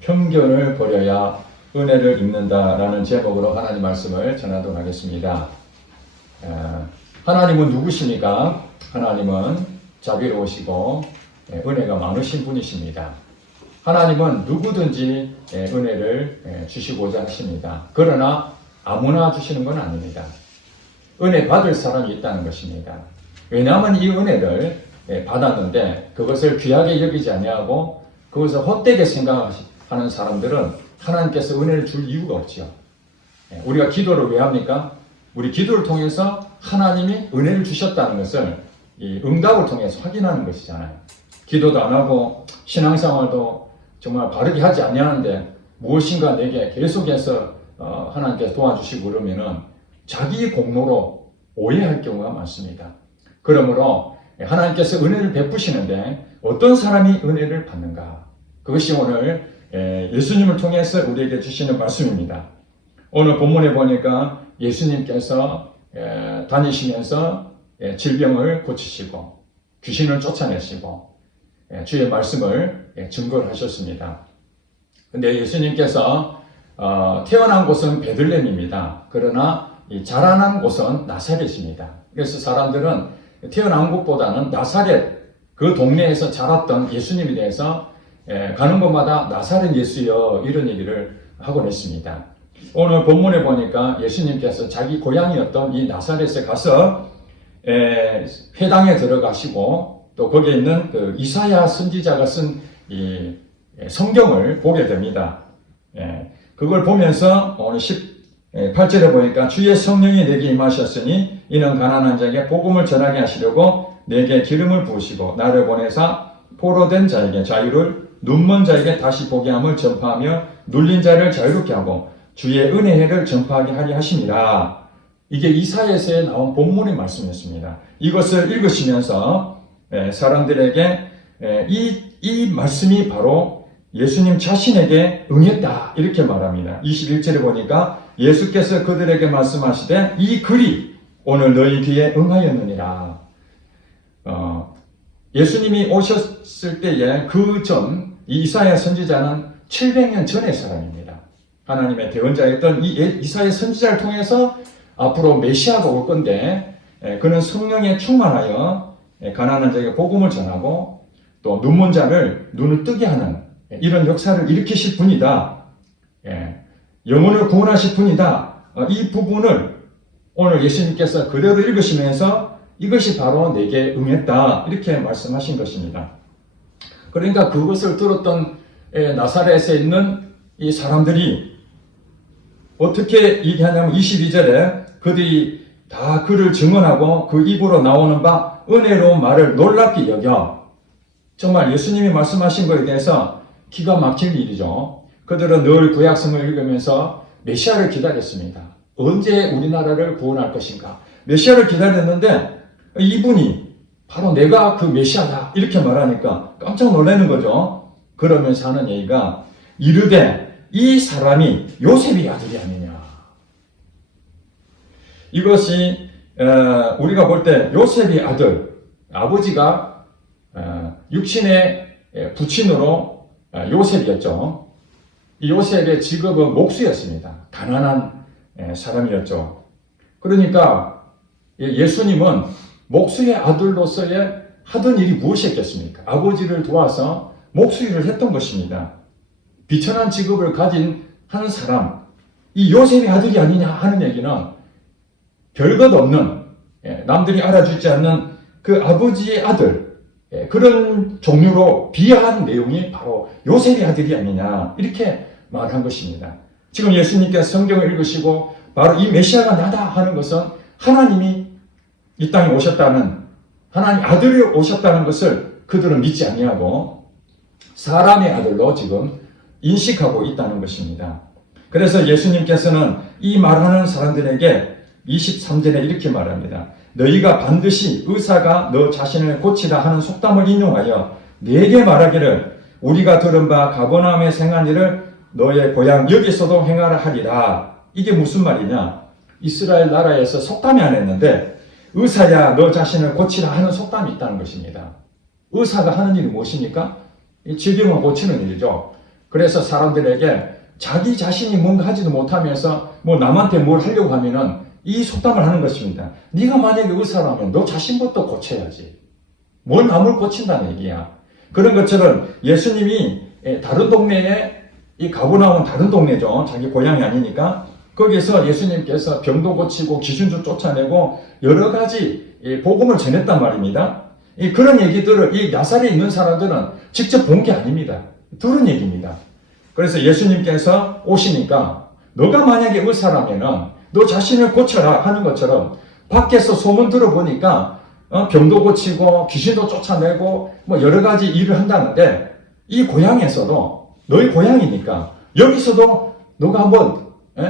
편견을 버려야 은혜를 입는다라는 제목으로 하나님 말씀을 전하도록 하겠습니다. 하나님은 누구십니까? 하나님은 자비로우시고 은혜가 많으신 분이십니다. 하나님은 누구든지 은혜를 주시고자 하십니다. 그러나 아무나 주시는 건 아닙니다. 은혜 받을 사람이 있다는 것입니다. 왜냐하면 이 은혜를 받았는데 그것을 귀하게 여기지 아니하고 그것을 헛되게 생각하는 사람들은 하나님께서 은혜를 줄 이유가 없지요. 우리가 기도를 왜 합니까? 우리 기도를 통해서 하나님이 은혜를 주셨다는 것을 이 응답을 통해서 확인하는 것이잖아요. 기도도 안 하고 신앙생활도 정말 바르게 하지 아니하는데 무엇인가 내게 계속해서 하나님께서 도와주시고 그러면은 자기 공로로 오해할 경우가 많습니다. 그러므로 하나님께서 은혜를 베푸시는데 어떤 사람이 은혜를 받는가? 그것이 오늘 예수님을 통해서 우리에게 주시는 말씀입니다. 오늘 본문에 보니까 예수님께서 다니시면서 질병을 고치시고 귀신을 쫓아내시고 주의 말씀을 증거를 하셨습니다. 근데 예수님께서 태어난 곳은 베들레헴입니다. 그러나 자라난 곳은 나사렛입니다. 그래서 사람들은 태어난 곳보다는 나사렛 그 동네에서 자랐던 예수님에 대해서 가는 곳마다 나사렛 예수여 이런 얘기를 하곤 했습니다. 오늘 본문에 보니까 예수님께서 자기 고향이었던 이 나사렛에 가서 회당에 들어가시고 또 거기에 있는 그 이사야 선지자가 쓴 이 성경을 보게 됩니다. 그걸 보면서 오늘 18절에 보니까 주의 성령이 내게 임하셨으니 이는 가난한 자에게 복음을 전하게 하시려고 내게 기름을 부으시고 나를 보내사 포로된 자에게 자유를 눈먼 자에게 다시 보게 함을 전파하며 눌린 자를 자유롭게 하고 주의 은혜를 전파하게 하려 하심이라. 이게 이사야서에 나온 본문의 말씀이었습니다. 이것을 읽으시면서 사람들에게 이 말씀이 바로 예수님 자신에게 응했다 이렇게 말합니다. 21절에 보니까 예수께서 그들에게 말씀하시되 이 글이 오늘 너희 귀에 응하였느니라. 예수님이 오셨을 때에 그 전 이사야 선지자는 700년 전의 사람입니다. 하나님의 대언자였던 이 이사야 선지자를 통해서 앞으로 메시아가 올 건데 그는 성령에 충만하여 가난한 자에게 복음을 전하고 또 눈먼 자를 눈을 뜨게 하는 이런 역사를 일으키실 분이다. 영혼을 구원하실 분이다. 이 부분을 오늘 예수님께서 그대로 읽으시면서 이것이 바로 내게 응했다 이렇게 말씀하신 것입니다. 그러니까 그것을 들었던 나사렛에 있는 이 사람들이 어떻게 얘기하냐면 22절에 그들이 다 그를 증언하고 그 입으로 나오는 바 은혜로운 말을 놀랍게 여겨. 정말 예수님이 말씀하신 것에 대해서 기가 막힐 일이죠. 그들은 늘 구약성을 읽으면서 메시아를 기다렸습니다. 언제 우리나라를 구원할 것인가? 메시아를 기다렸는데 이분이 바로 내가 그 메시아다 이렇게 말하니까 깜짝 놀라는 거죠. 그러면서 하는 얘기가 이르되 이 사람이 요셉의 아들이 아니냐. 이것이 우리가 볼 때 요셉의 아들, 아버지가 육신의 부친으로 요셉이었죠. 이 요셉의 직업은 목수였습니다. 가난한 사람이었죠. 그러니까 예수님은 목수의 아들로서의 하던 일이 무엇이었겠습니까? 아버지를 도와서 목수 일을 했던 것입니다. 비천한 직업을 가진 한 사람, 이 요셉의 아들이 아니냐 하는 얘기는 별것 없는 남들이 알아주지 않는 그 아버지의 아들, 그런 종류로 비하한 내용이 바로 요셉의 아들이 아니냐 이렇게 말한 것입니다. 지금 예수님께서 성경을 읽으시고 바로 이 메시아가 나다 하는 것은 하나님이 이 땅에 오셨다는, 하나님 아들이 오셨다는 것을 그들은 믿지 아니하고 사람의 아들로 지금 인식하고 있다는 것입니다. 그래서 예수님께서는 이 말하는 사람들에게 23절에 이렇게 말합니다. 너희가 반드시 의사가 너 자신을 고치라 하는 속담을 인용하여 내게 말하기를 우리가 들은 바 가버나움에 행한 일을 너의 고향 여기서도 행하라 하리라. 이게 무슨 말이냐? 이스라엘 나라에서 속담이 안 했는데 의사야 너 자신을 고치라 하는 속담이 있다는 것입니다. 의사가 하는 일이 무엇입니까? 질병을 고치는 일이죠. 그래서 사람들에게 자기 자신이 뭔가 하지도 못하면서 뭐 남한테 뭘 하려고 하면은 이 속담을 하는 것입니다. 네가 만약에 의사라면 너 자신부터 고쳐야지. 뭘 남을 고친다는 얘기야. 그런 것처럼 예수님이 다른 동네에 이 가버나움은 다른 동네죠. 자기 고향이 아니니까. 거기서 예수님께서 병도 고치고 귀신도 쫓아내고 여러 가지 복음을 전했단 말입니다. 그런 얘기들을 이 나사렛에 있는 사람들은 직접 본 게 아닙니다. 들은 얘기입니다. 그래서 예수님께서 오시니까 너가 만약에 의사라면은 너 자신을 고쳐라 하는 것처럼 밖에서 소문 들어보니까 병도 고치고 귀신도 쫓아내고 뭐 여러 가지 일을 한다는데 이 고향에서도 너희 고향이니까 여기서도 너가 한번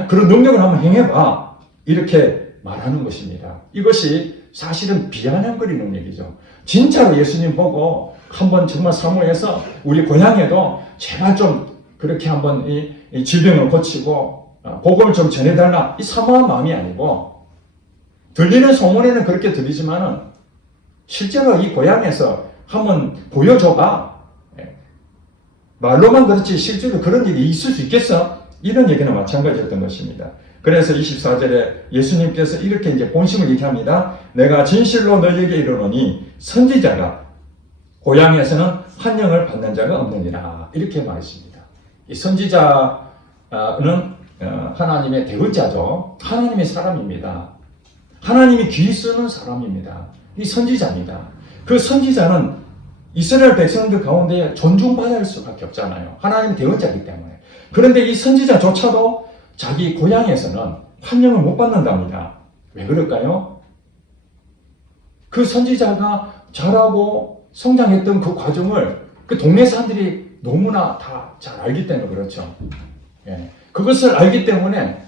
그런 능력을 한번 행해봐 이렇게 말하는 것입니다. 이것이 사실은 비아냥거리는 얘기죠. 진짜로 예수님 보고 한번 정말 사모해서 우리 고향에도 제발 좀 그렇게 한번 이 질병을 고치고 복음을 좀 전해달라 이 사모한 마음이 아니고 들리는 소문에는 그렇게 들리지만은 실제로 이 고향에서 한번 보여줘봐. 말로만 그렇지 실제로 그런 일이 있을 수 있겠어? 이런 얘기는 마찬가지였던 것입니다. 그래서 24절에 예수님께서 이렇게 이제 본심을 얘기합니다. 내가 진실로 너희에게 이르노니 선지자가 고향에서는 환영을 받는 자가 없느니라. 이렇게 말했습니다. 이 선지자는 하나님의 대언자죠. 하나님의 사람입니다. 하나님이 귀 쓰는 사람입니다. 이 선지자입니다. 그 선지자는 이스라엘 백성들 가운데 존중받아야 할 수밖에 없잖아요. 하나님 대언자이기 때문에. 그런데 이 선지자조차도 자기 고향에서는 환영을 못 받는답니다. 왜 그럴까요? 그 선지자가 자라고 성장했던 그 과정을 그 동네 사람들이 너무나 다 잘 알기 때문에 그렇죠. 예. 그것을 알기 때문에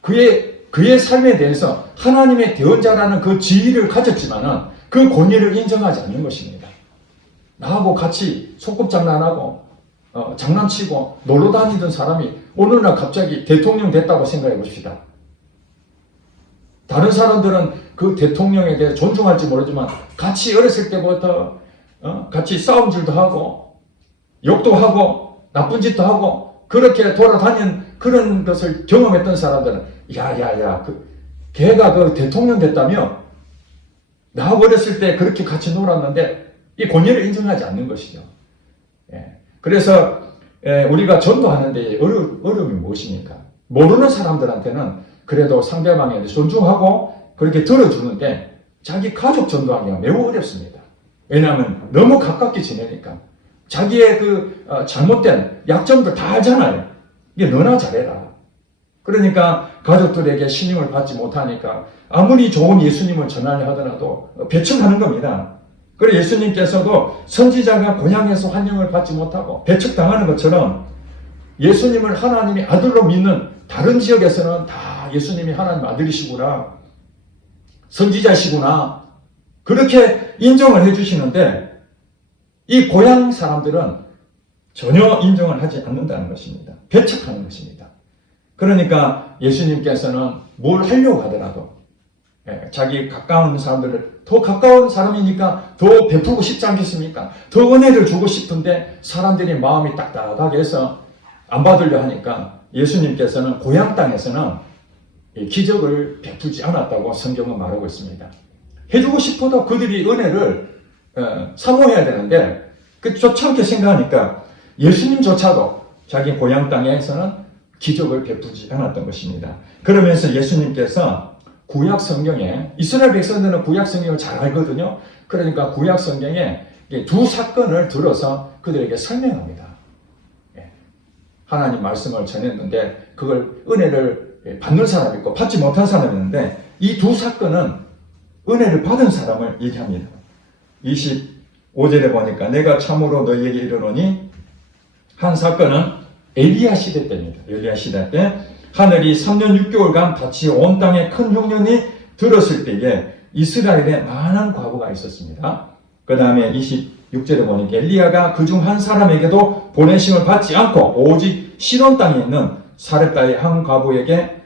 그의 삶에 대해서 하나님의 대언자라는 그 지위를 가졌지만은 그 권위를 인정하지 않는 것입니다. 나하고 같이 소꿉장난하고 장난치고 놀러 다니던 사람이 어느 날 갑자기 대통령 됐다고 생각해 봅시다. 다른 사람들은 그 대통령에 대해 존중할지 모르지만 같이 어렸을 때부터 같이 싸움질도 하고 욕도 하고 나쁜 짓도 하고 그렇게 돌아다닌 그런 것을 경험했던 사람들은 야야야 걔가 그 대통령 됐다며 나하고 어렸을 때 그렇게 같이 놀았는데 이 권위를 인정하지 않는 것이죠. 예. 그래서 우리가 전도하는데 어려움이 무엇입니까? 모르는 사람들한테는 그래도 상대방에 존중하고 그렇게 들어주는데 자기 가족 전도하기가 매우 어렵습니다. 왜냐하면 너무 가깝게 지내니까 자기의 그 잘못된 약점들 다 알잖아요. 이게 너나 잘해라. 그러니까 가족들에게 신임을 받지 못하니까 아무리 좋은 예수님을 전하려 하더라도 배척하는 겁니다. 그래서 예수님께서도 선지자가 고향에서 환영을 받지 못하고 배척당하는 것처럼 예수님을 하나님의 아들로 믿는 다른 지역에서는 다 예수님이 하나님 아들이시구나, 선지자시구나 그렇게 인정을 해주시는데 이 고향 사람들은 전혀 인정을 하지 않는다는 것입니다. 배척하는 것입니다. 그러니까 예수님께서는 뭘 하려고 하더라도 자기 가까운 사람들을 더 가까운 사람이니까 더 베푸고 싶지 않겠습니까? 더 은혜를 주고 싶은데 사람들이 마음이 딱딱하게 해서 안 받으려 하니까 예수님께서는 고향 땅에서는 기적을 베푸지 않았다고 성경은 말하고 있습니다. 해주고 싶어도 그들이 은혜를 사모해야 되는데 그 좋지 생각하니까 예수님조차도 자기 고향 땅에서는 기적을 베푸지 않았던 것입니다. 그러면서 예수님께서 구약 성경에 이스라엘 백성들은 구약 성경을 잘 알거든요. 그러니까 구약 성경에 두 사건을 들어서 그들에게 설명합니다. 하나님 말씀을 전했는데 그걸 은혜를 받는 사람이 있고 받지 못한 사람이 있는데 이 두 사건은 은혜를 받은 사람을 얘기합니다. 25절에 보니까 내가 참으로 너희에게 이르노니 한 사건은 엘리야 시대 때입니다. 엘리야 시대 때 하늘이 3년 6개월간 닫히 온 땅에 큰 흉년이 들었을 때에 이스라엘에 많은 과부가 있었습니다. 그 다음에 26절에 보니까 엘리야가 그중 한 사람에게도 보내심을 받지 않고 오직 시돈 땅에 있는 사렙다의 한 과부에게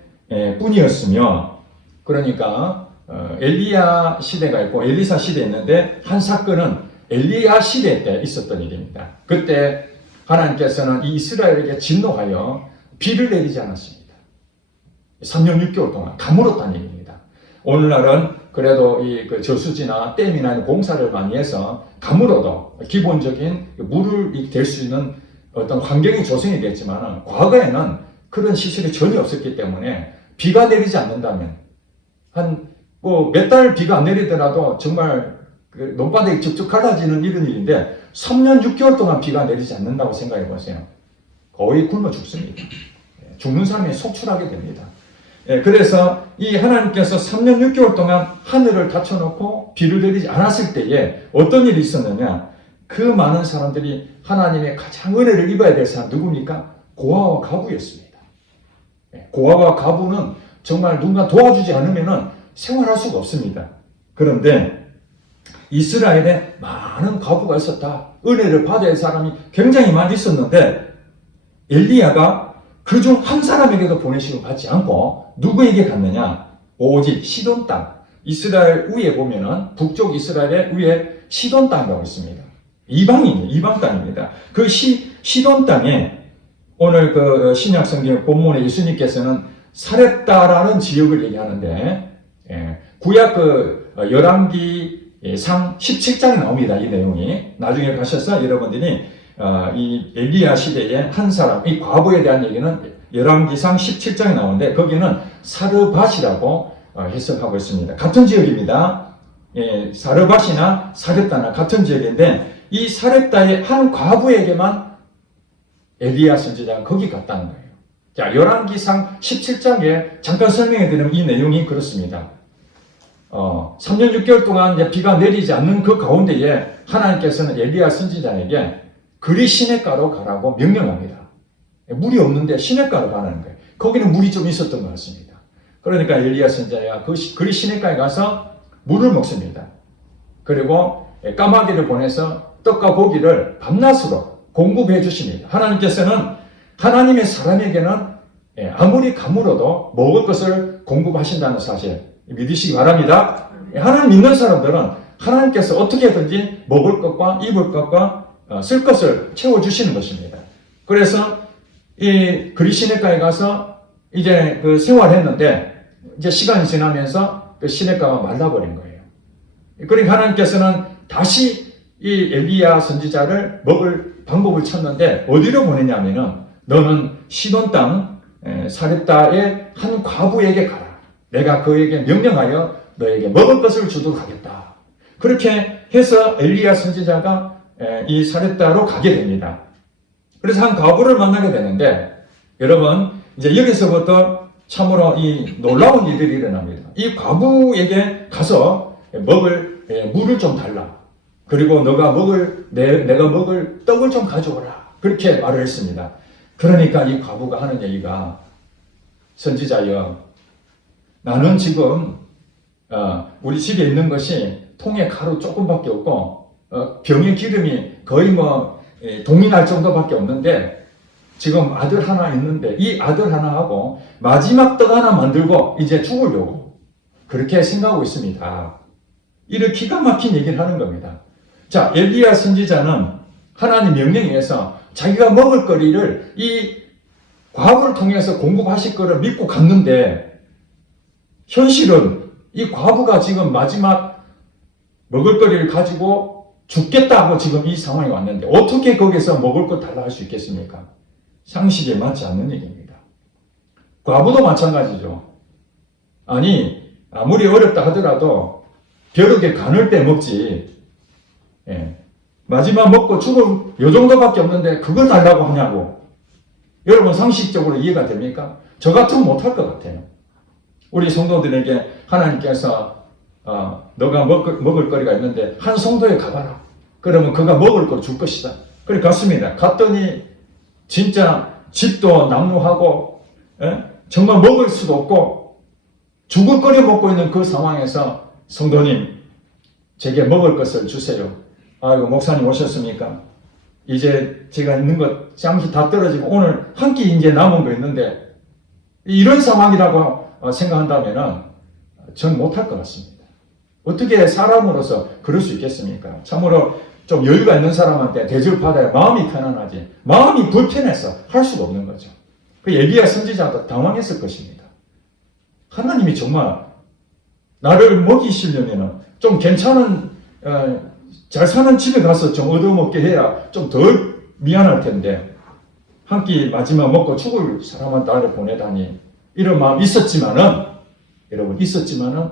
뿐이었으며, 그러니까 엘리야 시대가 있고 엘리사 시대에 있는데 한 사건은 엘리야 시대 때 있었던 일입니다. 그때 하나님께서는 이 이스라엘에게 진노하여 비를 내리지 않았습니다. 3년 6개월 동안 가물었다는 얘기입니다. 오늘날은 그래도 그 저수지나 댐이나 공사를 많이 해서 가물어도 기본적인 물을 댈 수 있는 어떤 환경이 조성이 됐지만 과거에는 그런 시설이 전혀 없었기 때문에 비가 내리지 않는다면 몇 달 비가 안 내리더라도 정말 그 논바닥이 쭉쭉 갈라지는 이런 일인데 3년 6개월 동안 비가 내리지 않는다고 생각해 보세요. 거의 굶어 죽습니다. 죽는 사람이 속출하게 됩니다. 그래서 이 하나님께서 3년 6개월 동안 하늘을 닫혀놓고 비를 내리지 않았을 때에 어떤 일이 있었느냐? 그 많은 사람들이 하나님의 가장 은혜를 입어야 될 사람 누굽니까? 고아와 가부였습니다. 고아와 가부는 정말 누군가 도와주지 않으면 생활할 수가 없습니다. 그런데 이스라엘에 많은 과부가 있었다. 은혜를 받아야 할 사람이 굉장히 많이 있었는데 엘리야가 그중 한 사람에게도 보내심을 받지 않고 누구에게 갔느냐? 오직 시돈 땅. 이스라엘 위에 보면은 북쪽 이스라엘의 위에 시돈 땅이라고 있습니다. 이방 땅입니다. 그 시돈 땅에 오늘 그 신약 성경 본문에 예수님께서는 사렙다라는 지역을 얘기하는데 구약 그 열왕기상 17장에 나옵니다. 이 내용이. 나중에 가셔서 여러분들이 이 엘리야 시대의 한 사람, 이 과부에 대한 얘기는 열왕기상 17장에 나오는데 거기는 사르밧이라고 해석하고 있습니다. 같은 지역입니다. 사르밧이나 사렙다나 같은 지역인데 이 사렙다의 한 과부에게만 엘리야 선지자가 거기 갔다는 거예요. 자, 열왕기상 17장에 잠깐 설명해 드리면 이 내용이 그렇습니다. 3년 6개월 동안 이제 비가 내리지 않는 그 가운데에 하나님께서는 엘리야 선지자에게 그리 시냇가로 가라고 명령합니다. 물이 없는데 시냇가로 가라는 거예요. 거기는 물이 좀 있었던 것 같습니다. 그러니까 엘리야 선지자가 그리 시냇가에 가서 물을 먹습니다. 그리고 까마귀를 보내서 떡과 고기를 밤낮으로 공급해 주십니다. 하나님께서는 하나님의 사람에게는 아무리 가물어도 먹을 것을 공급하신다는 사실 믿으시기 바랍니다. 하나님 믿는 사람들은 하나님께서 어떻게든지 먹을 것과 입을 것과 쓸 것을 채워주시는 것입니다. 그래서 이 그리시네가에 가서 이제 그 생활했는데 이제 시간이 지나면서 그 시내가가 말라버린 거예요. 그러니까 하나님께서는 다시 이 엘리야 선지자를 먹을 방법을 찾는데 어디로 보내냐면은 너는 시돈 땅 사렙다의 한 과부에게 가라. 내가 그에게 명령하여 너에게 먹을 것을 주도록 하겠다. 그렇게 해서 엘리야 선지자가 이 사렙다로 가게 됩니다. 그래서 한 과부를 만나게 되는데 여러분 이제 여기서부터 참으로 이 놀라운 일들이 일어납니다. 이 과부에게 가서 먹을 물을 좀 달라. 그리고 내가 먹을 떡을 좀 가져오라. 그렇게 말을 했습니다. 그러니까 이 과부가 하는 얘기가 선지자여 나는 지금 우리 집에 있는 것이 통에 가루 조금밖에 없고 병에 기름이 거의 동이 날 정도밖에 없는데 지금 아들 하나 있는데 이 아들 하나하고 마지막 떡 하나 만들고 이제 죽으려고 그렇게 생각하고 있습니다. 이런 기가 막힌 얘기를 하는 겁니다. 자, 엘리야 선지자는 하나님 명령에 의해서 자기가 먹을 거리를 이 과부를 통해서 공급하실 거를 믿고 갔는데 현실은 이 과부가 지금 마지막 먹을 거리를 가지고 죽겠다고 지금 이 상황에 왔는데 어떻게 거기서 먹을 거 달라 할 수 있겠습니까? 상식에 맞지 않는 얘기입니다. 과부도 마찬가지죠. 아니 아무리 어렵다 하더라도 벼룩에 간을 빼먹지 마지막 먹고 죽을 요 정도밖에 없는데 그걸 달라고 하냐고. 여러분 상식적으로 이해가 됩니까? 저 같으면 못할 것 같아요. 우리 성도들에게 하나님께서 너가 먹을 거리가 있는데 한 성도에 가봐라. 그러면 그가 먹을 걸 줄 것이다. 그래 갔습니다. 갔더니 진짜 집도 난무하고 정말 먹을 수도 없고 죽을 거리 먹고 있는 그 상황에서 성도님 제게 먹을 것을 주세요. 아이고 목사님 오셨습니까? 이제 제가 있는 것 잠시 다 떨어지고 오늘 한 끼 이제 남은 거 있는데 이런 상황이라고 생각한다면 전 못할 것 같습니다. 어떻게 사람으로서 그럴 수 있겠습니까? 참으로 좀 여유가 있는 사람한테 대접받아야 마음이 편안하지. 마음이 불편해서 할 수가 없는 거죠. 그 엘리야 선지자도 당황했을 것입니다. 하나님이 정말 나를 먹이시려면 좀 괜찮은 잘 사는 집에 가서 좀 얻어먹게 해야 좀 덜 미안할 텐데 한 끼 마지막 먹고 죽을 사람한테 나를 보내다니 이런 마음이 있었지만은 여러분 있었지만은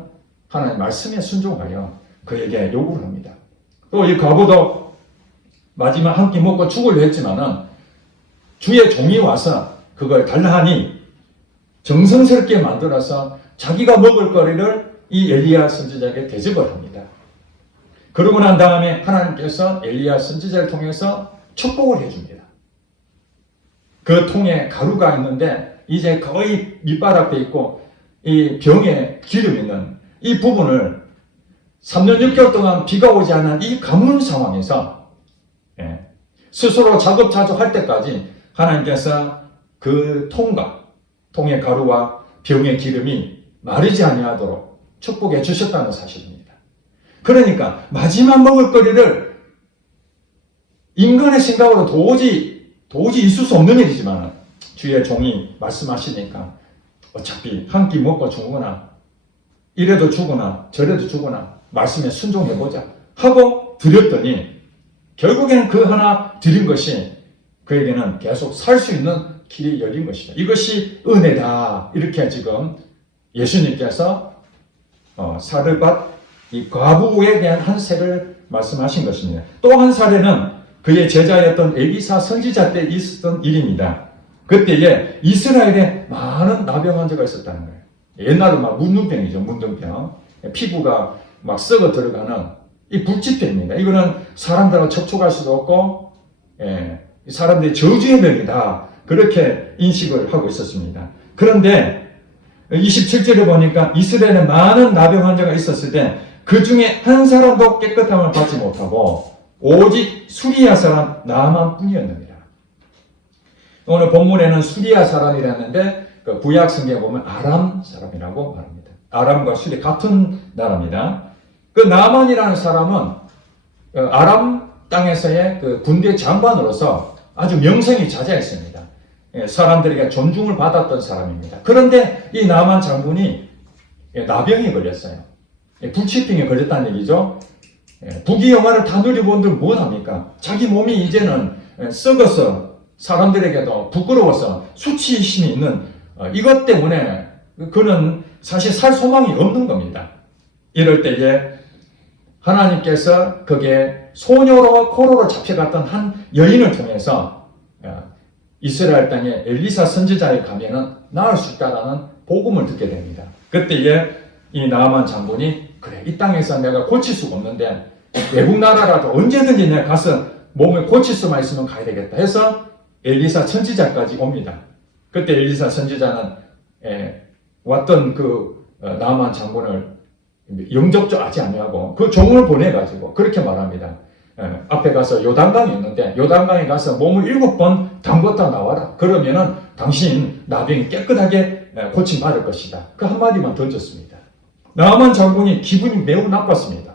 하나님 말씀에 순종하여 그에게 요구를 합니다. 또 이 과부도 마지막 한 끼 먹고 죽으려 했지만은 주의 종이 와서 그걸 달라 하니 정성스럽게 만들어서 자기가 먹을 거리를 이 엘리야 선지자에게 대접을 합니다. 그러고 난 다음에 하나님께서 엘리야 선지자를 통해서 축복을 해줍니다. 그 통에 가루가 있는데 이제 거의 밑바닥에 있고 이 병에 기름 있는 이 부분을 3년 6개월 동안 비가 오지 않은 이 가뭄 상황에서 스스로 자급자족할 때까지 하나님께서 그 통의 가루와 병의 기름이 마르지 아니하도록 축복해 주셨다는 사실입니다. 그러니까 마지막 먹을 거리를 인간의 생각으로 도저히 있을 수 없는 일이지만 주의 종이 말씀하시니까 어차피 한 끼 먹고 죽거나 이래도 죽거나 저래도 죽거나 말씀에 순종해보자 하고 드렸더니 결국에는 그 하나 드린 것이 그에게는 계속 살 수 있는 길이 열린 것이죠. 이것이 은혜다. 이렇게 지금 예수님께서 사르밧 이 과부에 대한 한 세를 말씀하신 것입니다. 또 한 사례는 그의 제자였던 엘리사 선지자 때 있었던 일입니다. 그때에 이스라엘에 많은 나병 환자가 있었다는 거예요. 옛날로 막 문둥병이죠. 문둥병. 피부가 막 썩어 들어가는 이 불치병입니다. 이거는 사람들하고 접촉할 수도 없고 사람들이 저주의 병이다. 그렇게 인식을 하고 있었습니다. 그런데 27절에 보니까 이스라엘에 많은 나병 환자가 있었을 때 그 중에 한 사람도 깨끗함을 받지 못하고 오직 수리아 사람 나만 뿐이었습니다. 오늘 본문에는 수리아 사람이라는데 그 구약 성경에 보면 아람 사람이라고 말합니다. 아람과 수리 같은 나라입니다. 그 나만이라는 사람은 아람 땅에서의 그 군대 장관으로서 아주 명성이 자자했습니다. 사람들에게 존중을 받았던 사람입니다. 그런데 이 나만 장군이 나병에 걸렸어요. 불치병에 걸렸다는 얘기죠. 부귀영화를 다 누려본들 무엇합니까? 자기 몸이 이제는 썩어서 사람들에게도 부끄러워서 수치심이 있는 이것 때문에 그는 사실 살 소망이 없는 겁니다. 이럴 때에 하나님께서 그게 소녀로 포로로 잡혀갔던 한 여인을 통해서 이스라엘 땅에 엘리사 선지자에 가면은 나을 수 있다라는 복음을 듣게 됩니다. 그때에 이 나아만 장군이 그래 이 땅에서 내가 고칠 수가 없는데 외국 나라라도 언제든지 내가 가서 몸을 고칠 수만 있으면 가야 되겠다 해서 엘리사 선지자까지 옵니다. 그때 엘리사 선지자는 왔던 그 나아만 장군을 영접도 하지 아니하고 그 종을 보내가지고 그렇게 말합니다. 앞에 가서 요단강이 있는데 요단강에 가서 몸을 7번 담궜다 나와라. 그러면은 당신 나병이 깨끗하게 고침받을 것이다. 그 한마디만 던졌습니다. 나아만 장군이 기분이 매우 나빴습니다.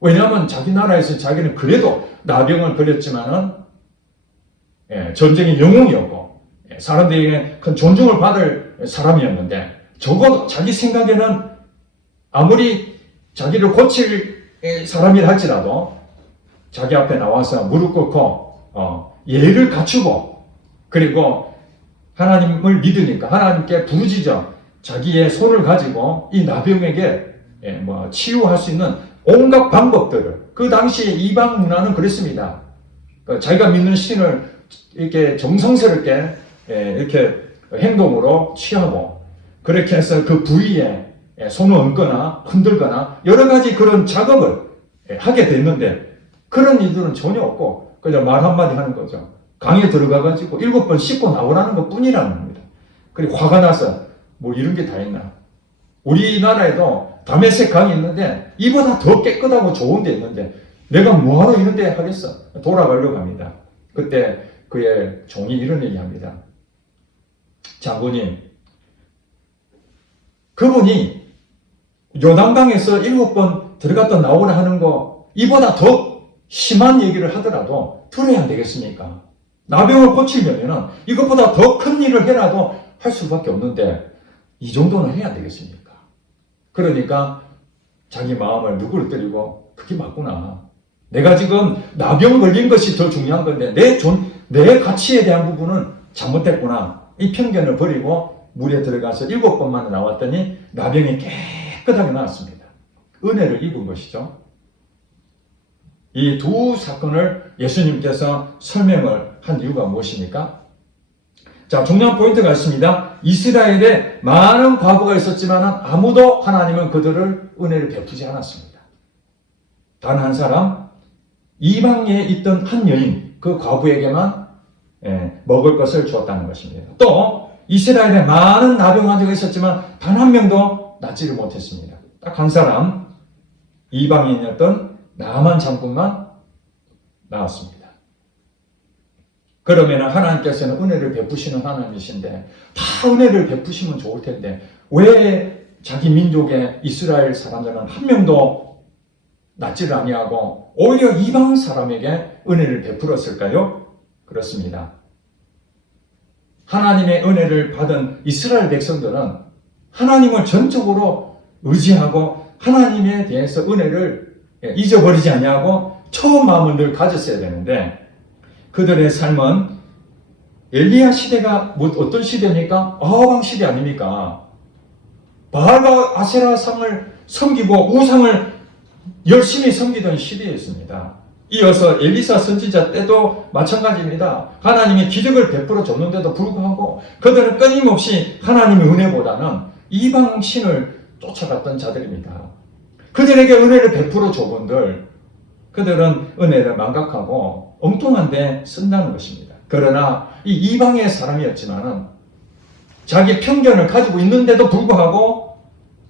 왜냐하면 자기 나라에서 자기는 그래도 나병을 걸렸지만은 전쟁의 영웅이었고 사람들에게 큰 존중을 받을 사람이었는데 적어도 자기 생각에는 아무리 자기를 고칠 사람이라 할지라도 자기 앞에 나와서 무릎 꿇고 예를 갖추고 그리고 하나님을 믿으니까 하나님께 부르짖어 자기의 손을 가지고 이 나병에게 치유할 수 있는 온갖 방법들을 그 당시에 이방 문화는 그랬습니다. 자기가 믿는 신을 이렇게 정성스럽게 이렇게 행동으로 취하고 그렇게 해서 그 부위에 손을 얹거나 흔들거나 여러 가지 그런 작업을 하게 됐는데 그런 이들은 전혀 없고 그냥 말 한마디 하는 거죠. 강에 들어가가지고 7번 씻고 나오라는 것 뿐이라는 겁니다. 그리고 화가 나서 뭐 이런 게 다 있나. 우리나라에도 다메섹 강이 있는데 이보다 더 깨끗하고 좋은 데 있는데 내가 뭐하러 이런 데 하겠어. 돌아가려고 합니다. 그때 그의 종이 이런 얘기 합니다. 장군님, 그분이 요단강에서 7번 들어갔다 나오라 하는 거 이보다 더 심한 얘기를 하더라도 들어야 안 되겠습니까? 나병을 고치려면은 이것보다 더 큰 일을 해라도 할 수밖에 없는데 이 정도는 해야 되겠습니까? 그러니까 자기 마음을 누구를 때리고 그게 맞구나. 내가 지금 나병 걸린 것이 더 중요한 건데 내 가치에 대한 부분은 잘못됐구나. 이 편견을 버리고 물에 들어가서 7번만에 나왔더니 나병이 깨끗하게 나왔습니다. 은혜를 입은 것이죠. 이 두 사건을 예수님께서 설명을 한 이유가 무엇입니까? 자, 중요한 포인트가 있습니다. 이스라엘에 많은 과부가 있었지만 아무도 하나님은 그들을 은혜를 베푸지 않았습니다. 단 한 사람, 이방에 있던 한 여인, 그 과부에게만 먹을 것을 주었다는 것입니다. 또 이스라엘에 많은 나병 환자가 있었지만 단 한 명도 낫지를 못했습니다. 딱 한 사람, 이방인이었던 나만 장군만 나왔습니다. 그러면 하나님께서는 은혜를 베푸시는 하나님이신데 다 은혜를 베푸시면 좋을 텐데 왜 자기 민족의 이스라엘 사람들은 한 명도 낫지를 아니하고 오히려 이방 사람에게 은혜를 베풀었을까요? 그렇습니다. 하나님의 은혜를 받은 이스라엘 백성들은 하나님을 전적으로 의지하고 하나님에 대해서 은혜를 잊어버리지 아니하고 처음 마음을 늘 가졌어야 되는데 그들의 삶은 엘리야 시대가 어떤 시대입니까? 아합 시대 아닙니까? 바알과 아세라 상을 섬기고 우상을 열심히 섬기던 시대였습니다. 이어서 엘리사 선지자 때도 마찬가지입니다. 하나님이 기적을 베풀어 줬는데도 불구하고 그들은 끊임없이 하나님의 은혜보다는 이방 신을 쫓아갔던 자들입니다. 그들에게 은혜를 베풀어 줘 본들 그들은 은혜를 망각하고 엉뚱한 데 쓴다는 것입니다. 그러나 이 이방의 사람이었지만은 자기 편견을 가지고 있는데도 불구하고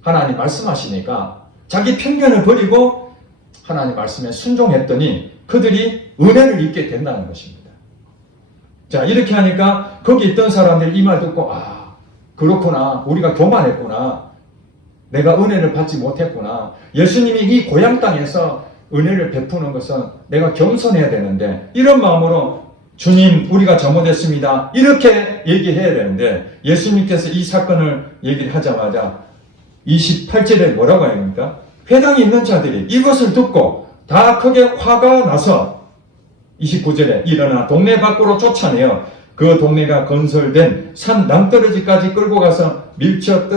하나님 말씀하시니까 자기 편견을 버리고 하나님 말씀에 순종했더니 그들이 은혜를 입게 된다는 것입니다. 자, 이렇게 하니까 거기 있던 사람들이 이 말 듣고 그렇구나. 우리가 교만했구나. 내가 은혜를 받지 못했구나. 예수님이 이 고향 땅에서 은혜를 베푸는 것은 내가 겸손해야 되는데 이런 마음으로 주님 우리가 잘못했습니다. 이렇게 얘기해야 되는데 예수님께서 이 사건을 얘기를 하자마자 28절에 뭐라고 합니까? 회당에 있는 자들이 이것을 듣고 다 크게 화가 나서 29절에 일어나 동네 밖으로 쫓아내어 그 동네가 건설된 산 낭떠러지까지 끌고 가서 밀쳐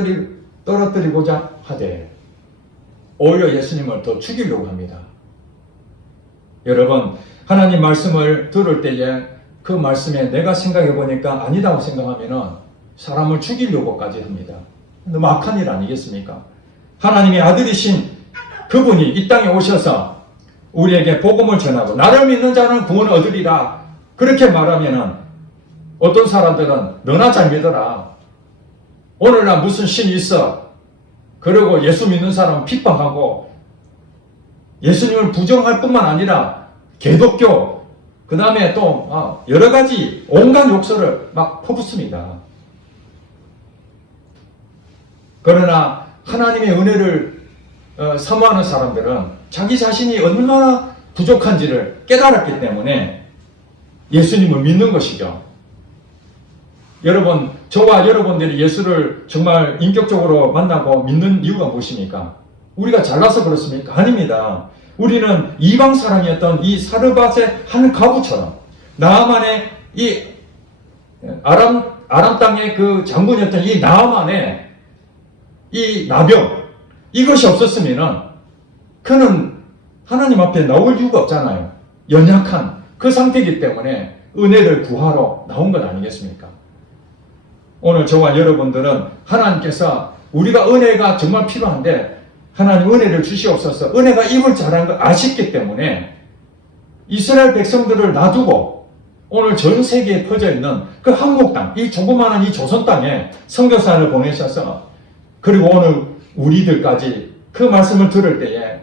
떨어뜨리고자 하되 오히려 예수님을 더 죽이려고 합니다. 여러분 하나님 말씀을 들을 때에 그 말씀에 내가 생각해 보니까 아니다고 생각하면 사람을 죽이려고까지 합니다. 너무 악한 일 아니겠습니까? 하나님의 아들이신 그분이 이 땅에 오셔서 우리에게 복음을 전하고 나를 믿는 자는 구원을 얻으리라 그렇게 말하면 어떤 사람들은 너나 잘 믿어라. 오늘날 무슨 신이 있어. 그리고 예수 믿는 사람 핍박하고 예수님을 부정할 뿐만 아니라 개독교 그 다음에 또 여러 가지 온갖 욕설을 막 퍼붓습니다. 그러나 하나님의 은혜를 사모하는 사람들은 자기 자신이 얼마나 부족한지를 깨달았기 때문에 예수님을 믿는 것이죠. 여러분, 저와 여러분들이 예수를 정말 인격적으로 만나고 믿는 이유가 무엇입니까? 우리가 잘나서 그렇습니까? 아닙니다. 우리는 이방 사람이었던 이 사르밧의 한 가부처럼 나아만의 이 아람 땅의 그 장군이었던 이 나아만의 이 나병 이것이 없었으면 그는 하나님 앞에 나올 이유가 없잖아요. 연약한 그 상태이기 때문에 은혜를 구하러 나온 것 아니겠습니까? 오늘 저와 여러분들은 하나님께서 우리가 은혜가 정말 필요한데 하나님 은혜를 주시옵소서. 은혜가 입을 잘한 걸 아쉽기 때문에 이스라엘 백성들을 놔두고 오늘 전 세계에 퍼져 있는 그 한국 땅, 이 조그마한 이 조선 땅에 선교사를 보내셔서 그리고 오늘 우리들까지 그 말씀을 들을 때에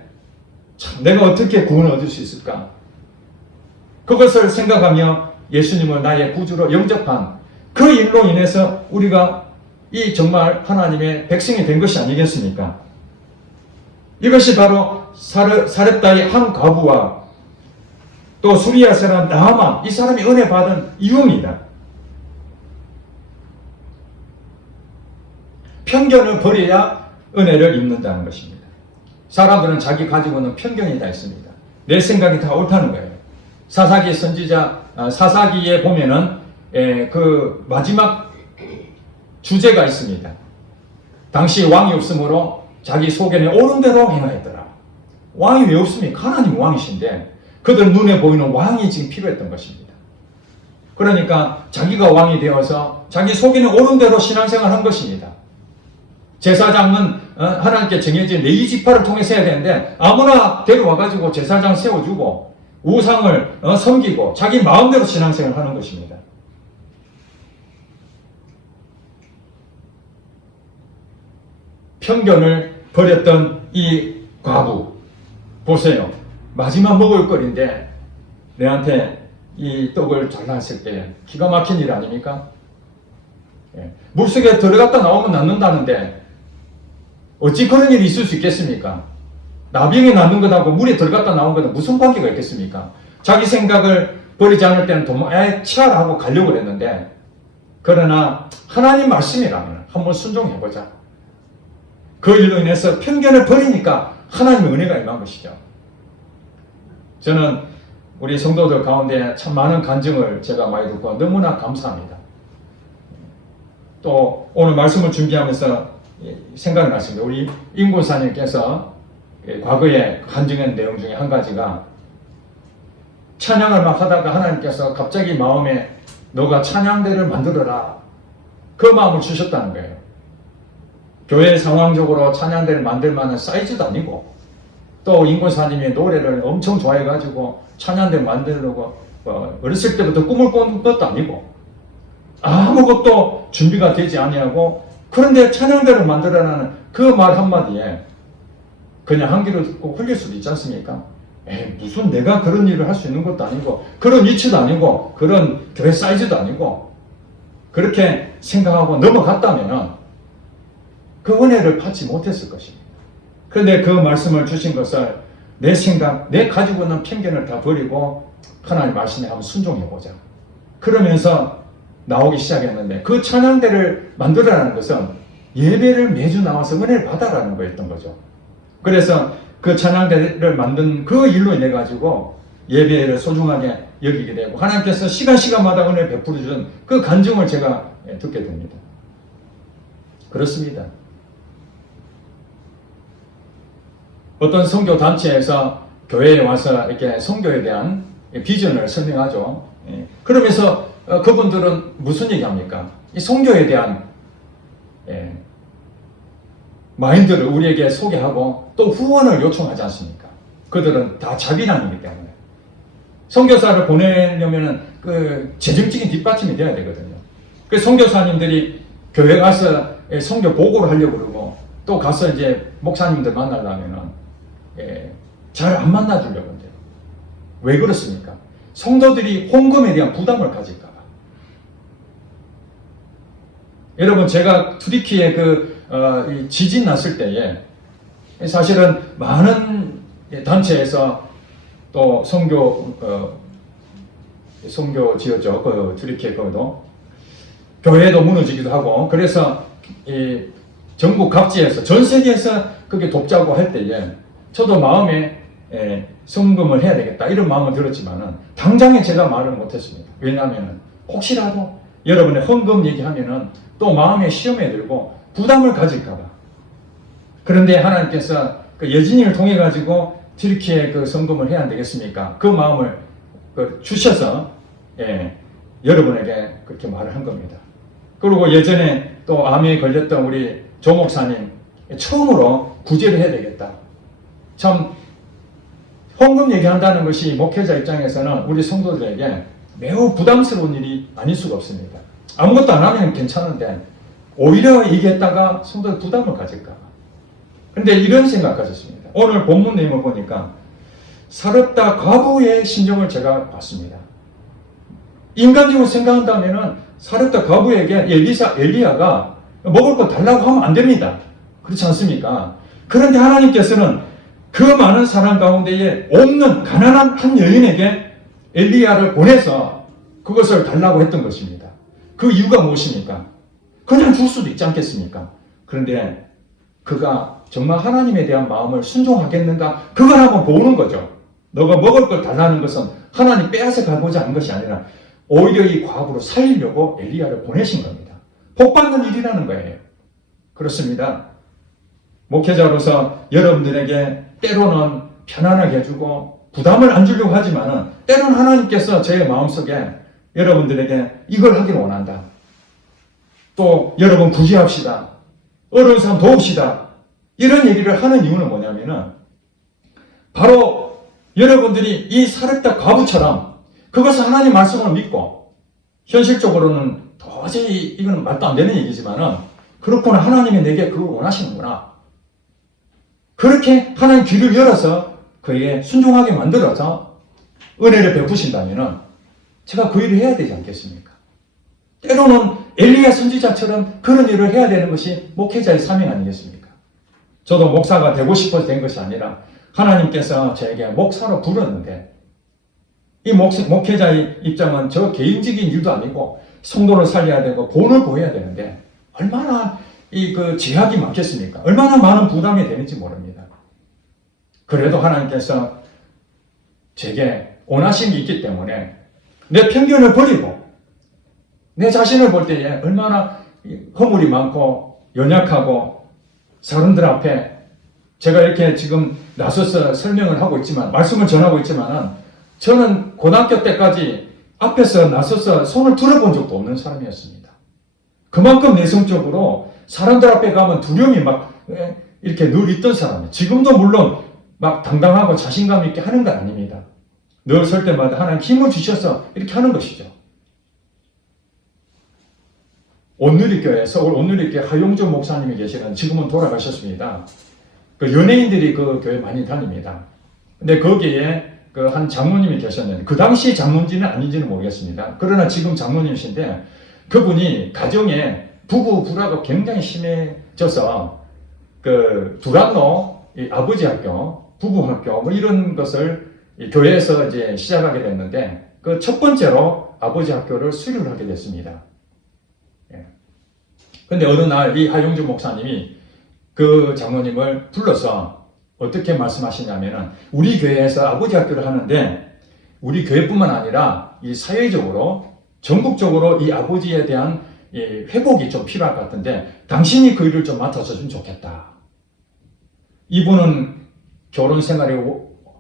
참 내가 어떻게 구원을 얻을 수 있을까? 그것을 생각하며 예수님을 나의 구주로 영접한 그 일로 인해서 우리가 이 정말 하나님의 백성이 된 것이 아니겠습니까? 이것이 바로 사렙다의 한 과부와 또 수리아 사람 나아만, 이 사람이 은혜 받은 이유입니다. 편견을 버려야 은혜를 입는다는 것입니다. 사람들은 자기 가지고 있는 편견이 다 있습니다. 내 생각이 다 옳다는 거예요. 사사기 선지자 사사기에 보면은 그 마지막 주제가 있습니다. 당시 왕이 없으므로 자기 소견에 옳은 대로 행하였더라. 왕이 왜 없습니까? 하나님 왕이신데 그들 눈에 보이는 왕이 지금 필요했던 것입니다. 그러니까 자기가 왕이 되어서 자기 소견에 옳은 대로 신앙생활을 한 것입니다. 제사장은 하나님께 정해진 레위 지파를 통해서 해야 되는데 아무나 데려와가지고 제사장 세워주고 우상을 섬기고 자기 마음대로 신앙생활을 하는 것입니다. 편견을 버렸던 이 과부 보세요. 마지막 먹을 거리인데 내한테 이 떡을 잘랐을 때 기가 막힌 일 아닙니까? 물속에 들어갔다 나오면 낫는다는데 어찌 그런 일이 있을 수 있겠습니까? 나병에 낫는 것하고 물에 들어갔다 나온 것은 무슨 관계가 있겠습니까? 자기 생각을 버리지 않을 때는 치아라고 가려고 했는데 그러나 하나님 말씀이라면 한번 순종해보자. 그 일로 인해서 편견을 버리니까 하나님의 은혜가 임한 것이죠. 저는 우리 성도들 가운데 참 많은 간증을 제가 많이 듣고 너무나 감사합니다. 또 오늘 말씀을 준비하면서 생각이 났습니다. 우리 임군사님께서 과거에 간증한 내용 중에 한 가지가 찬양을 막 하다가 하나님께서 갑자기 마음에 너가 찬양대를 만들어라 그 마음을 주셨다는 거예요. 교회 상황적으로 찬양대를 만들 만한 사이즈도 아니고 또 임군사님이 노래를 엄청 좋아해가지고 찬양대를 만들려고 어렸을 때부터 꿈을 꾼 것도 아니고 아무것도 준비가 되지 아니하고 그런데 찬양대를 만들어라는 그 말 한마디에 그냥 한 귀로 듣고 흘릴 수도 있지 않습니까? 무슨 내가 그런 일을 할 수 있는 것도 아니고 그런 위치도 아니고 그런 교회 사이즈도 아니고 그렇게 생각하고 넘어갔다면 그 은혜를 받지 못했을 것입니다. 그런데 그 말씀을 주신 것을 내 생각, 내 가지고 있는 편견을 다 버리고 하나님 말씀에 한번 순종해보자. 그러면서 나오기 시작했는데 그 찬양대를 만들어라는 것은 예배를 매주 나와서 은혜를 받아라는 거였던 거죠. 그래서 그 찬양대를 만든 그 일로 인해 가지고 예배를 소중하게 여기게 되고 하나님께서 시간마다 은혜를 베풀어 주는 그 간증을 제가 듣게 됩니다. 그렇습니다. 어떤 선교 단체에서 교회에 와서 이렇게 선교에 대한 비전을 설명하죠. 그러면서 그분들은 무슨 얘기합니까? 이 선교에 대한 마인드를 우리에게 소개하고 또 후원을 요청하지 않습니까? 그들은 다 자비란이기 때문에 선교사를 보내려면 그 재정적인 뒷받침이 돼야 되거든요. 그 선교사님들이 교회 가서 선교 보고를 하려고 그러고 또 가서 이제 목사님들 만나려면은 잘 안 만나주려고 해요. 왜 그렇습니까? 성도들이 헌금에 대한 부담을 가질까 봐. 여러분 제가 투르키에 이 지진 났을 때에 사실은 많은 단체에서 또 선교 지었죠. 그 투르키에 거기도 교회도 무너지기도 하고 그래서 이 전국 각지에서 전 세계에서 그게 돕자고 할 때에 저도 마음에 성금을 해야 되겠다 이런 마음은 들었지만은 당장에 제가 말을 못했습니다. 왜냐하면 혹시라도 여러분의 헌금 얘기하면은 또 마음에 시험에 들고 부담을 가질까봐. 그런데 하나님께서 그 여진이를 통해 가지고 튀르키예 그 성금을 해야 되겠습니까? 그 마음을 주셔서 여러분에게 그렇게 말을 한 겁니다. 그리고 예전에 또 암에 걸렸던 우리 조 목사님 처음으로 구제를 해야 되겠다. 참 헌금 얘기한다는 것이 목회자 입장에서는 우리 성도들에게 매우 부담스러운 일이 아닐 수가 없습니다. 아무것도 안 하면 괜찮은데 오히려 얘기했다가 성도들 부담을 가질까. 그런데 이런 생각 가졌습니다. 오늘 본문 내용을 보니까 사렙다 과부의 심정을 제가 봤습니다. 인간적으로 생각한다면 사렙다 과부에게 엘리야가 먹을 거 달라고 하면 안 됩니다. 그렇지 않습니까? 그런데 하나님께서는 그 많은 사람 가운데에 없는 가난한 한 여인에게 엘리야를 보내서 그것을 달라고 했던 것입니다. 그 이유가 무엇입니까? 그냥 줄 수도 있지 않겠습니까? 그런데 그가 정말 하나님에 대한 마음을 순종하겠는가? 그걸 한번 보는 거죠. 너가 먹을 걸 달라는 것은 하나님 빼앗아 가고자 하는 것이 아니라 오히려 이 과부로 살리려고 엘리야를 보내신 겁니다. 복받는 일이라는 거예요. 그렇습니다. 목회자로서 여러분들에게 때로는 편안하게 해주고 부담을 안 주려고 하지만은 때로는 하나님께서 제 마음속에 여러분들에게 이걸 하길 원한다. 또 여러분 구제합시다. 어려운 사람 도웁시다. 이런 얘기를 하는 이유는 뭐냐면은 바로 여러분들이 이 사렙다 과부처럼 그것을 하나님 말씀을 믿고 현실적으로는 도저히 이건 말도 안 되는 얘기지만은 그렇구나. 하나님이 내게 그걸 원하시는구나. 그렇게 하나님 귀를 열어서 그에게 순종하게 만들어서 은혜를 베푸신다면은 제가 그 일을 해야 되지 않겠습니까? 때로는 엘리야 선지자처럼 그런 일을 해야 되는 것이 목회자의 사명 아니겠습니까? 저도 목사가 되고 싶어서 된 것이 아니라 하나님께서 저에게 목사로 부르는데 이 목회자의 입장은 저 개인적인 일도 아니고 성도를 살려야 되고 본을 보여야 되는데 얼마나 그 제약이 많겠습니까? 얼마나 많은 부담이 되는지 모릅니다. 그래도 하나님께서 제게 원하심이 있기 때문에 내 편견을 버리고 내 자신을 볼 때에 얼마나 허물이 많고 연약하고 사람들 앞에 제가 이렇게 지금 나서서 설명을 하고 있지만 말씀을 전하고 있지만은 저는 고등학교 때까지 앞에서 나서서 손을 들어본 적도 없는 사람이었습니다. 그만큼 내성적으로 사람들 앞에 가면 두려움이 막 이렇게 늘 있던 사람이에요. 지금도 물론 막 당당하고 자신감 있게 하는 건 아닙니다. 늘 설 때마다 하나님 힘을 주셔서 이렇게 하는 것이죠. 온누리교회, 서울 온누리교회 하용조 목사님이 계시는 지금은 돌아가셨습니다. 그 연예인들이 그 교회 많이 다닙니다. 근데 거기에 그 한 장로님이 계셨는데 그 당시 장로인지는 아닌지는 모르겠습니다. 그러나 지금 장로님이신데 그분이 가정에 부부 불화가 굉장히 심해져서 그 두란노 아버지 학교, 부부 학교 뭐 이런 것을 교회에서 이제 시작하게 됐는데 그 첫 번째로 아버지 학교를 수료를 하게 됐습니다. 근데 어느 날 이 하용주 목사님이 그 장로님을 불러서 어떻게 말씀하시냐면은 우리 교회에서 아버지 학교를 하는데 우리 교회뿐만 아니라 이 사회적으로 전국적으로 이 아버지에 대한 이 회복이 좀 필요할 것 같은데 당신이 그 일을 좀 맡아줬으면 좋겠다. 이분은 결혼 생활이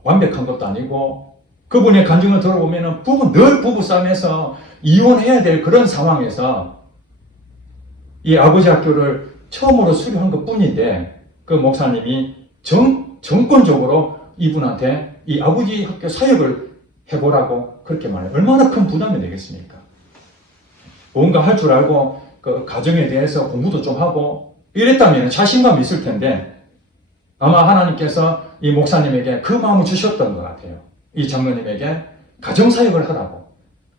완벽한 것도 아니고 그분의 간증을 들어보면은 늘 부부싸움에서 이혼해야 될 그런 상황에서 이 아버지 학교를 처음으로 수료한 것 뿐인데 그 목사님이 정권적으로 이분한테 이 아버지 학교 사역을 해보라고 그렇게 말해요. 얼마나 큰 부담이 되겠습니까? 뭔가 할 줄 알고 그 가정에 대해서 공부도 좀 하고 이랬다면 자신감이 있을 텐데 아마 하나님께서 이 목사님에게 그 마음을 주셨던 것 같아요. 이 장로님에게 가정사역을 하라고.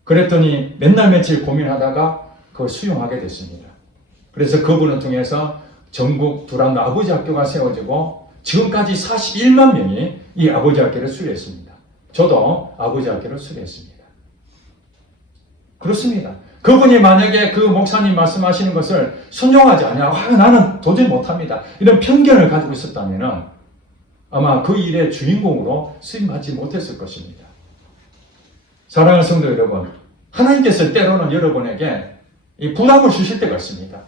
그랬더니 맨날 며칠 고민하다가 그걸 수용하게 됐습니다. 그래서 그분을 통해서 전국 두란노 아버지 학교가 세워지고 지금까지 41만 명이 이 아버지 학교를 수료했습니다. 저도 아버지 학교를 수료했습니다. 그렇습니다. 그분이 만약에 그 목사님 말씀하시는 것을 순종하지 않냐, 나는 도저히 못합니다. 이런 편견을 가지고 있었다면 아마 그 일의 주인공으로 쓰임받지 못했을 것입니다. 사랑하는 성도 여러분, 하나님께서 때로는 여러분에게 이 부담을 주실 때가 있습니다.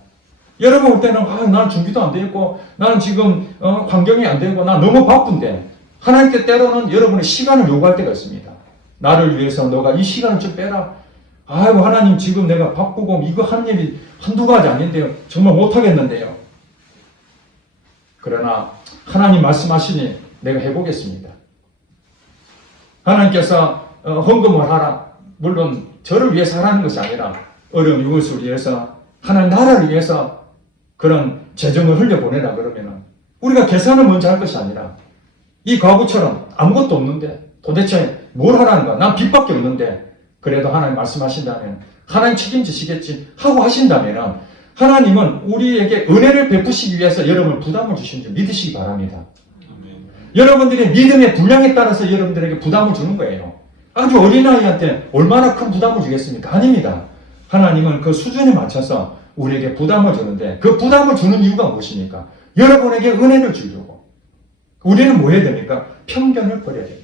여러분 올 때는 나는 준비도 안 되어 있고 나는 지금 환경이 안 되고 나 너무 바쁜데 하나님께 때로는 여러분의 시간을 요구할 때가 있습니다. 나를 위해서 너가 이 시간을 좀 빼라. 아이고 하나님 지금 내가 바쁘고 이거 하는 일이 한두 가지 아닌데요. 정말 못하겠는데요. 그러나 하나님 말씀하시니 내가 해보겠습니다. 하나님께서 헌금을 하라. 물론 저를 위해서 하라는 것이 아니라 어려운 이웃을 위해서 하나님 나라를 위해서 그런 재정을 흘려보내라 그러면은 우리가 계산을 먼저 할 것이 아니라 이 과부처럼 아무것도 없는데 도대체 뭘 하라는 거야? 난 빚밖에 없는데 그래도 하나님 말씀하신다면 하나님 책임지시겠지 하고 하신다면 하나님은 우리에게 은혜를 베푸시기 위해서 여러분 부담을 주시는 줄 믿으시기 바랍니다. 아멘. 여러분들의 믿음의 분량에 따라서 여러분들에게 부담을 주는 거예요. 아주 어린아이한테 얼마나 큰 부담을 주겠습니까? 아닙니다. 하나님은 그 수준에 맞춰서 우리에게 부담을 주는데 그 부담을 주는 이유가 무엇입니까? 여러분에게 은혜를 주려고. 우리는 뭐 해야 됩니까? 편견을 버려야 됩니다.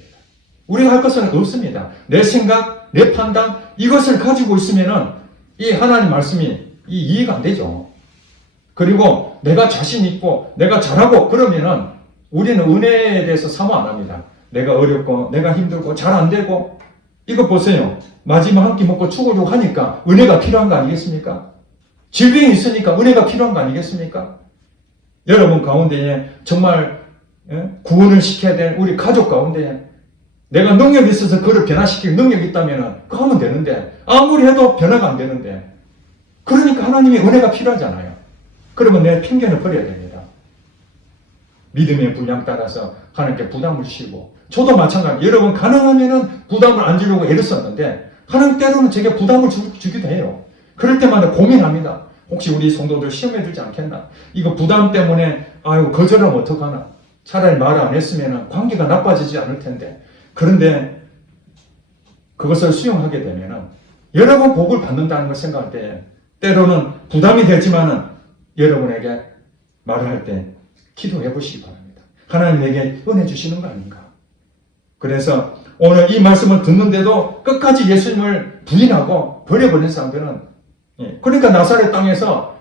우리가 할 것은 없습니다. 내 생각, 내 판단 이것을 가지고 있으면은 이 하나님 말씀이 이해가 안 되죠. 그리고 내가 자신 있고 내가 잘하고 그러면은 우리는 은혜에 대해서 사모 안 합니다. 내가 어렵고 내가 힘들고 잘 안 되고 이거 보세요. 마지막 한 끼 먹고 죽으려고 하니까 은혜가 필요한 거 아니겠습니까? 질병이 있으니까 은혜가 필요한 거 아니겠습니까? 여러분 가운데에 정말 구원을 시켜야 될 우리 가족 가운데에 내가 능력이 있어서 그를 변화시킬 능력이 있다면 그거 하면 되는데 아무리 해도 변화가 안 되는데 그러니까 하나님의 은혜가 필요하잖아요. 그러면 내 편견을 버려야 됩니다. 믿음의 분량 따라서 하나님께 부담을 주시고 저도 마찬가지. 여러분 가능하면은 부담을 안 주려고 애를 썼는데 하나님 때로는 제게 부담을 주기도 해요. 그럴 때마다 고민합니다. 혹시 우리 성도들 시험에 들지 않겠나? 이거 부담 때문에 아유 거절하면 어떡하나? 차라리 말을 안 했으면 관계가 나빠지지 않을 텐데. 그런데 그것을 수용하게 되면은 여러분 복을 받는다는 걸 생각할 때 때로는 부담이 되지만은 여러분에게 말을 할 때 기도해 보시기 바랍니다. 하나님에게 은혜 주시는 거 아닌가? 그래서 오늘 이 말씀을 듣는데도 끝까지 예수님을 부인하고 버려버린 사람들은 그러니까 나사렛 땅에서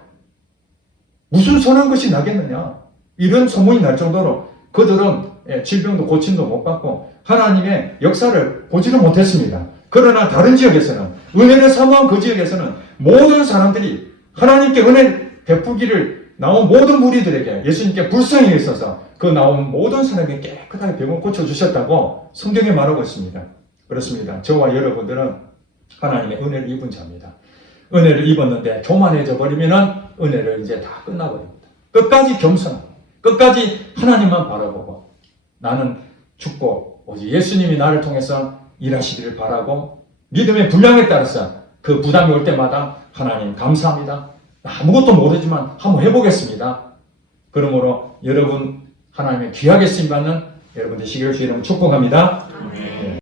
무슨 선한 것이 나겠느냐 이런 소문이 날 정도로 그들은 질병도 고침도 못 받고 하나님의 역사를 보지를 못했습니다. 그러나 다른 지역에서는 은혜를 사모한 그 지역에서는 모든 사람들이 하나님께 은혜 베푸기를 나온 모든 무리들에게 예수님께 불성이 있어서 그 나온 모든 사람에게 깨끗하게 병을 고쳐주셨다고 성경에 말하고 있습니다. 그렇습니다. 저와 여러분들은 하나님의 은혜를 입은 자입니다. 은혜를 입었는데 교만해져 버리면 은혜를 이제 다 끝나버립니다. 끝까지 겸손하고 끝까지 하나님만 바라보고 나는 죽고 오직 예수님이 나를 통해서 일하시기를 바라고 믿음의 분량에 따라서 그 부담이 올 때마다 하나님 감사합니다. 아무것도 모르지만 한번 해보겠습니다. 그러므로 여러분 하나님의 귀하게 쓰임받는 여러분 되시기를 주의 이름으로 축복합니다.